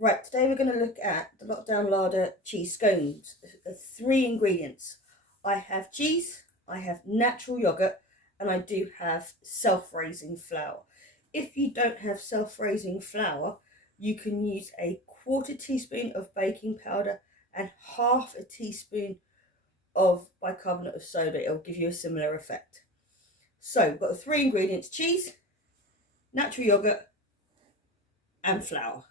Right, today we're going to look at the lockdown larder cheese scones. 3 ingredients. I have cheese, I have natural yogurt, and I do have self-raising flour. If you don't have self-raising flour, you can use a 1/4 teaspoon of baking powder and 1/2 teaspoon of bicarbonate of soda. It'll give you a similar effect. So we've got the 3 ingredients: cheese, natural yogurt, and flour.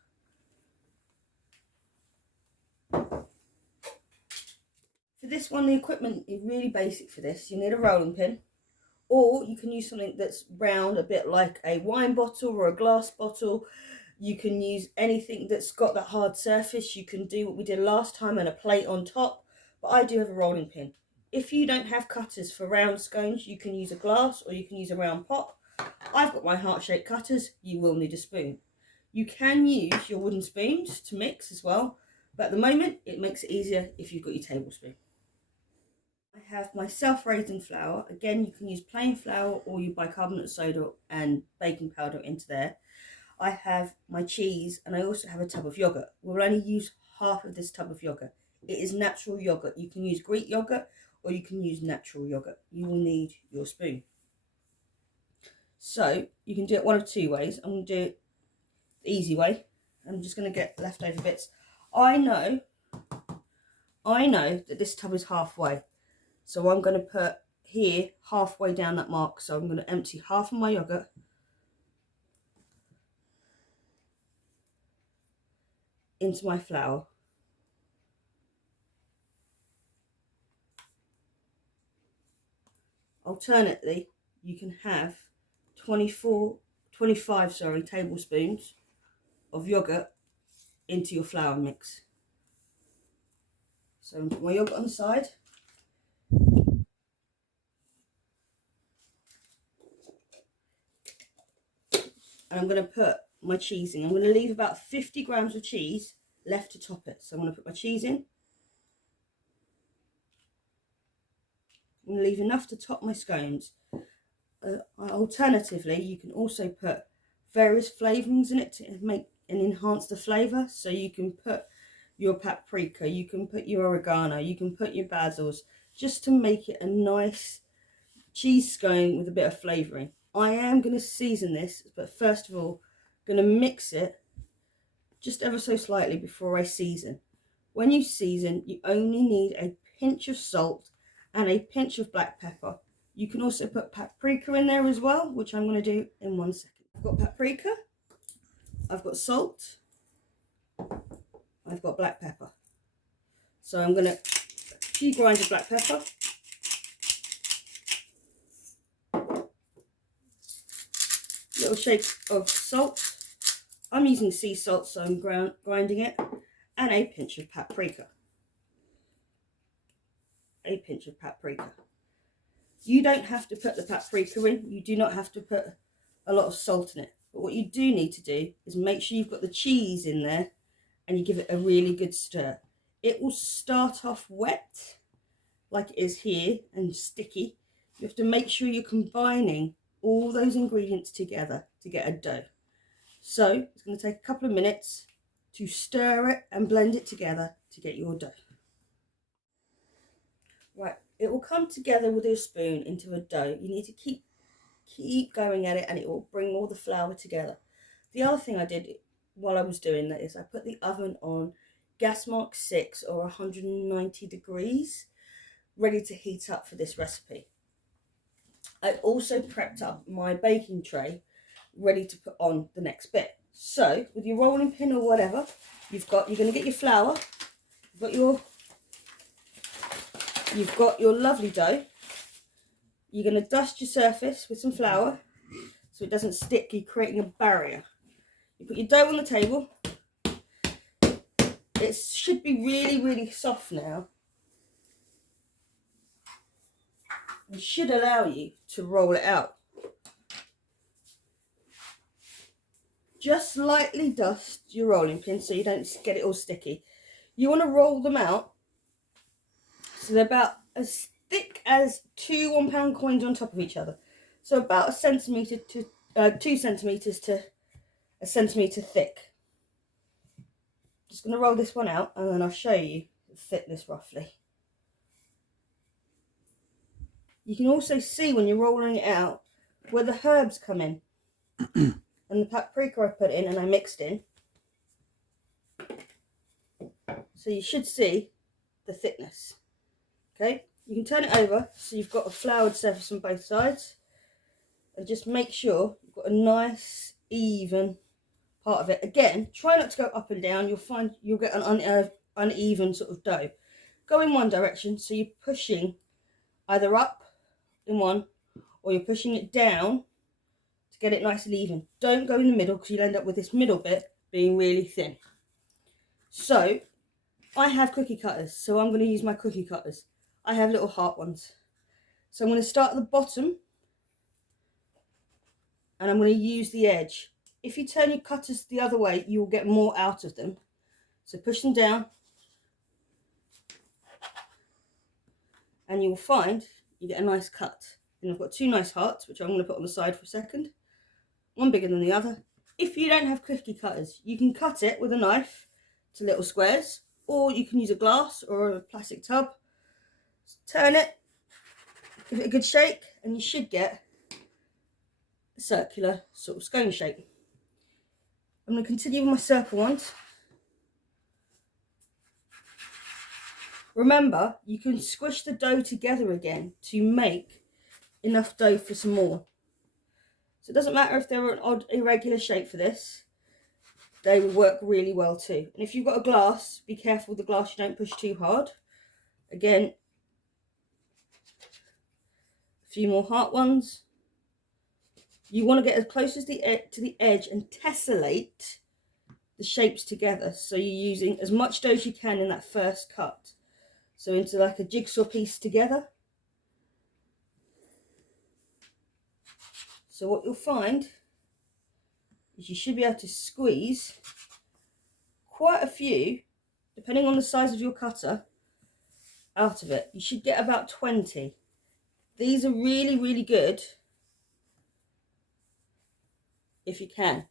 For this one, the equipment is really basic for this. You need a rolling pin, or you can use something that's round, a bit like a wine bottle or a glass bottle. You can use anything that's got that hard surface. You can do what we did last time and a plate on top, but I do have a rolling pin. If you don't have cutters for round scones, you can use a glass or you can use a round pot. I've got my heart-shaped cutters. You will need a spoon. You can use your wooden spoons to mix as well, but at the moment it makes it easier if you've got your tablespoon. I have my self-raising flour. Again, you can use plain flour or you bicarbonate soda and baking powder into there. I have my cheese and I also have a tub of yogurt. We'll only use half of this tub of yogurt. It is natural yogurt. You can use Greek yogurt or you can use natural yogurt. You will need your spoon. So you can do it one of 2 ways. I'm going to do it the easy way. I'm just going to get leftover bits. I know that this tub is halfway. So I'm going to put here halfway down that mark. So I'm going to empty half of my yogurt into my flour. Alternately, you can have 25 tablespoons of yogurt into your flour mix. So I'm putting my yogurt on the side. And I'm going to put my cheese in. I'm going to leave about 50 grams of cheese left to top it. So I'm going to put my cheese in. I'm going to leave enough to top my scones. Alternatively, you can also put various flavourings in it to make and enhance the flavour. So you can put your paprika, you can put your oregano, you can put your basils, just to make it a nice cheese scone with a bit of flavouring. I am going to season this, but first of all, I'm going to mix it just ever so slightly before I season. When you season, you only need a pinch of salt and a pinch of black pepper. You can also put paprika in there as well, which I'm going to do in 1 second. I've got paprika, I've got salt, I've got black pepper. So I'm going to, a few grinds of black pepper, little shakes of salt. I'm using sea salt, so I'm grinding it, and a pinch of paprika. A pinch of paprika. You don't have to put the paprika in. You do not have to put a lot of salt in it. But what you do need to do is make sure you've got the cheese in there and you give it a really good stir. It will start off wet, like it is here, and sticky. You have to make sure you're combining all those ingredients together to get a dough. So it's going to take a couple of minutes to stir it and blend it together to get your dough. Right, it will come together with your spoon into a dough. You need to keep going at it and it will bring all the flour together. The other thing I did while I was doing that is I put the oven on gas mark 6 or 190 degrees, ready to heat up for this recipe. I also prepped up my baking tray, ready to put on the next bit. So with your rolling pin or whatever you're going to get your flour, you've got your lovely dough. You're going to dust your surface with some flour so it doesn't stick, you're creating a barrier. You put your dough on the table. It should be really, really soft now. It should allow you to roll it out. Just lightly dust your rolling pin so you don't get it all sticky. You want to roll them out so they're about as thick as 2 £1 coins on top of each other. So about 1 centimetre to 2 centimetres to 1 centimetre thick. just going to roll this one out and then I'll show you the thickness roughly. You can also see when you're rolling it out where the herbs come in. And the paprika I put in and I mixed in. So you should see the thickness. Okay, you can turn it over so you've got a floured surface on both sides. And just make sure you've got a nice even part of it. Again, try not to go up and down. You'll find you'll get an uneven sort of dough. Go in one direction, so you're pushing either up in one or you're pushing it down to get it nice and even. Don't go in the middle because you'll end up with this middle bit being really thin. So I have cookie cutters, so I'm going to use my cookie cutters. I have little heart ones. So I'm going to start at the bottom and I'm going to use the edge. If you turn your cutters the other way, you will get more out of them. So push them down and you will find you get a nice cut. And I've got two nice hearts, which I'm going to put on the side for a second. One bigger than the other. If you don't have cookie cutters, you can cut it with a knife to little squares, or you can use a glass or a plastic tub. Turn it, give it a good shake, and you should get a circular sort of scone shape. I'm going to continue with my circle ones. Remember, you can squish the dough together again to make enough dough for some more. So it doesn't matter if they're an odd, irregular shape for this. They will work really well too. And if you've got a glass, be careful with the glass you don't push too hard. Again, a few more heart ones. You want to get as close as to the edge and tessellate the shapes together. So you're using as much dough as you can in that first cut. So into like a jigsaw piece together. So what you'll find is you should be able to squeeze quite a few, depending on the size of your cutter, out of it. You should get about 20. These are really, really good if you can.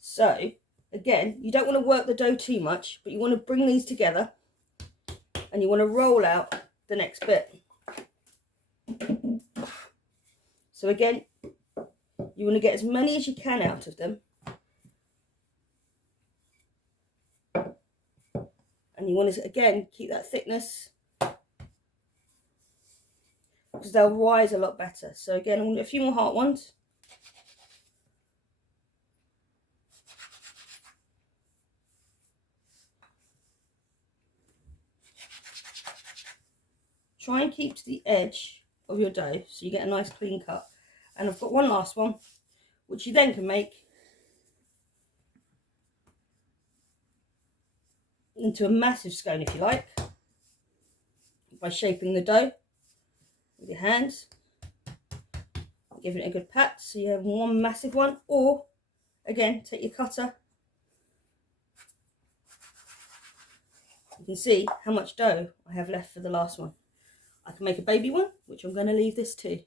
So again, you don't want to work the dough too much, but you want to bring these together and you want to roll out the next bit. So again, you want to get as many as you can out of them. And you want to, again, keep that thickness because they'll rise a lot better. So again, I'm going to do a few more heart ones. Try and keep to the edge of your dough so you get a nice clean cut. And I've got one last one, which you then can make into a massive scone if you like, by shaping the dough with your hands, giving it a good pat so you have one massive one, or again, take your cutter. You can see how much dough I have left for the last one. I can make a baby one, which I'm going to leave this to.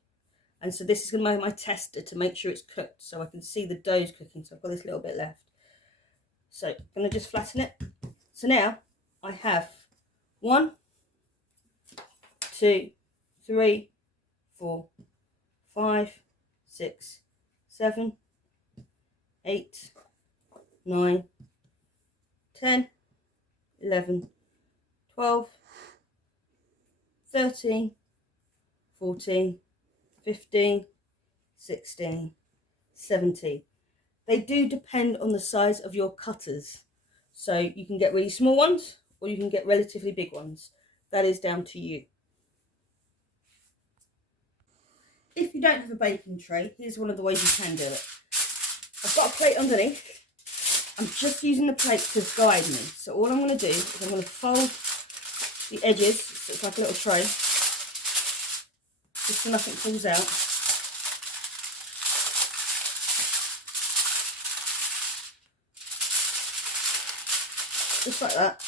And so this is going to be my tester to make sure it's cooked, so I can see the dough's cooking. So I've got this little bit left. So I'm going to just flatten it. So now I have 1, 2, 3, 4, 5, 6, 7, 8, 9, 10, 11, 12, 13, 14, 15, 16, 17. They do depend on the size of your cutters. So you can get really small ones or you can get relatively big ones. That is down to you. If you don't have a baking tray, here's one of the ways you can do it. I've got a plate underneath. I'm just using the plate to guide me. So all I'm going to do is I'm going to fold the edges, so it's like a little tray, just so nothing falls out. Just like that.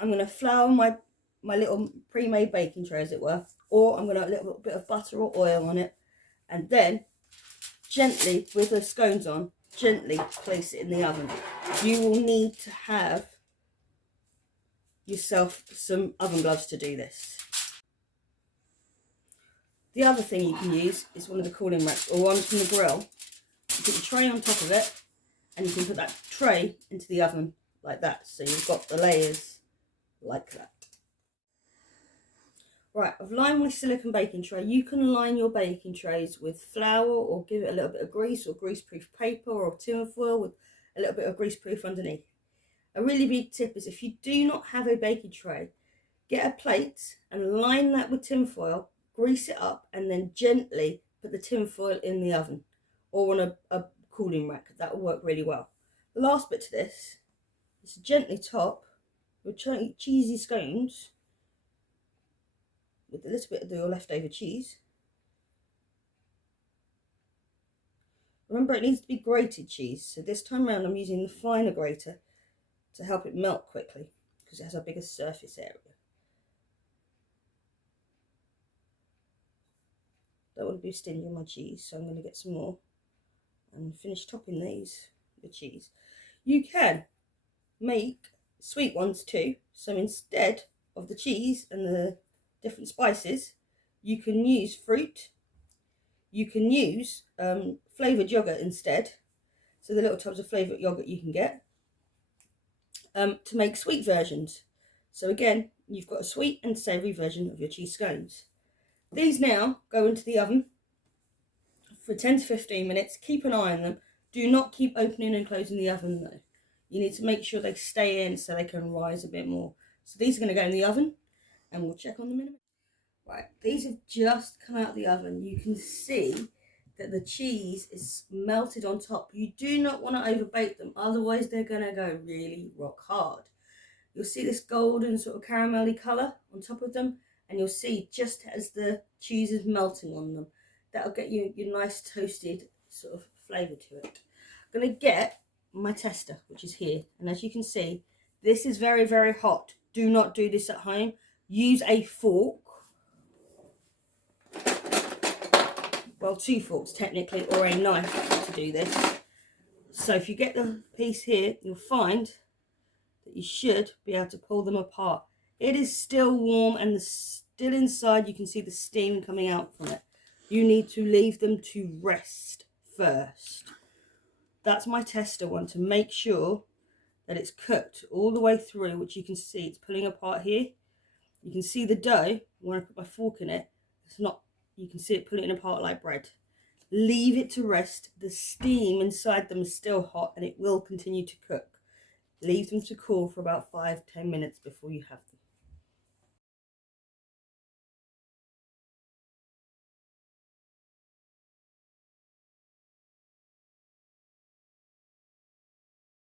I'm going to flour my little pre-made baking tray, as it were, or I'm going to put a little bit of butter or oil on it, and then gently, with the scones on, gently place it in the oven. You will need to have yourself some oven gloves to do this. The other thing you can use is one of the cooling racks or one from the grill. You put your tray on top of it and you can put that tray into the oven like that. So you've got the layers like that. Right, I've lined my silicone baking tray. You can line your baking trays with flour or give it a little bit of grease or greaseproof paper or tin foil with a little bit of greaseproof underneath. A really big tip is if you do not have a baking tray, get a plate and line that with tin foil, grease it up and then gently put the tin foil in the oven or on a cooling rack. That will work really well. The last bit to this is to gently top your cheesy scones with a little bit of your leftover cheese. Remember, it needs to be grated cheese, so this time around I'm using the finer grater to help it melt quickly because it has a bigger surface area. Don't want to be stingy on my cheese, so I'm going to get some more and finish topping these with cheese. You can make sweet ones too, so instead of the cheese and the different spices, you can use fruit. You can use flavoured yogurt instead, so the little tubs of flavoured yogurt you can get to make sweet versions. So again, you've got a sweet and savoury version of your cheese scones. These now go into the oven for 10 to 15 minutes. Keep an eye on them. Do not keep opening and closing the oven though. You need to make sure they stay in so they can rise a bit more. So these are going to go in the oven and we'll check on them in a minute. Right, these have just come out of the oven. You can see that the cheese is melted on top. You do not want to overbake them, otherwise they're going to go really rock hard. You'll see this golden sort of caramelly colour on top of them, and you'll see just as the cheese is melting on them, that'll get you your nice toasted sort of flavour to it. I'm going to get my tester, which is here, and as you can see, this is very, very hot. Do not do this at home. Use a fork, well, 2 forks technically, or a knife to do this. So if you get the piece here, you'll find that you should be able to pull them apart. It is still warm and still inside. You can see the steam coming out from it. You need to leave them to rest first. That's my tester one, to make sure that it's cooked all the way through, which you can see it's pulling apart here. You can see the dough when I put my fork in it. It's not, you can see it pulling apart like bread. Leave it to rest. The steam inside them is still hot and it will continue to cook. Leave them to cool for about 5-10 minutes before you have them.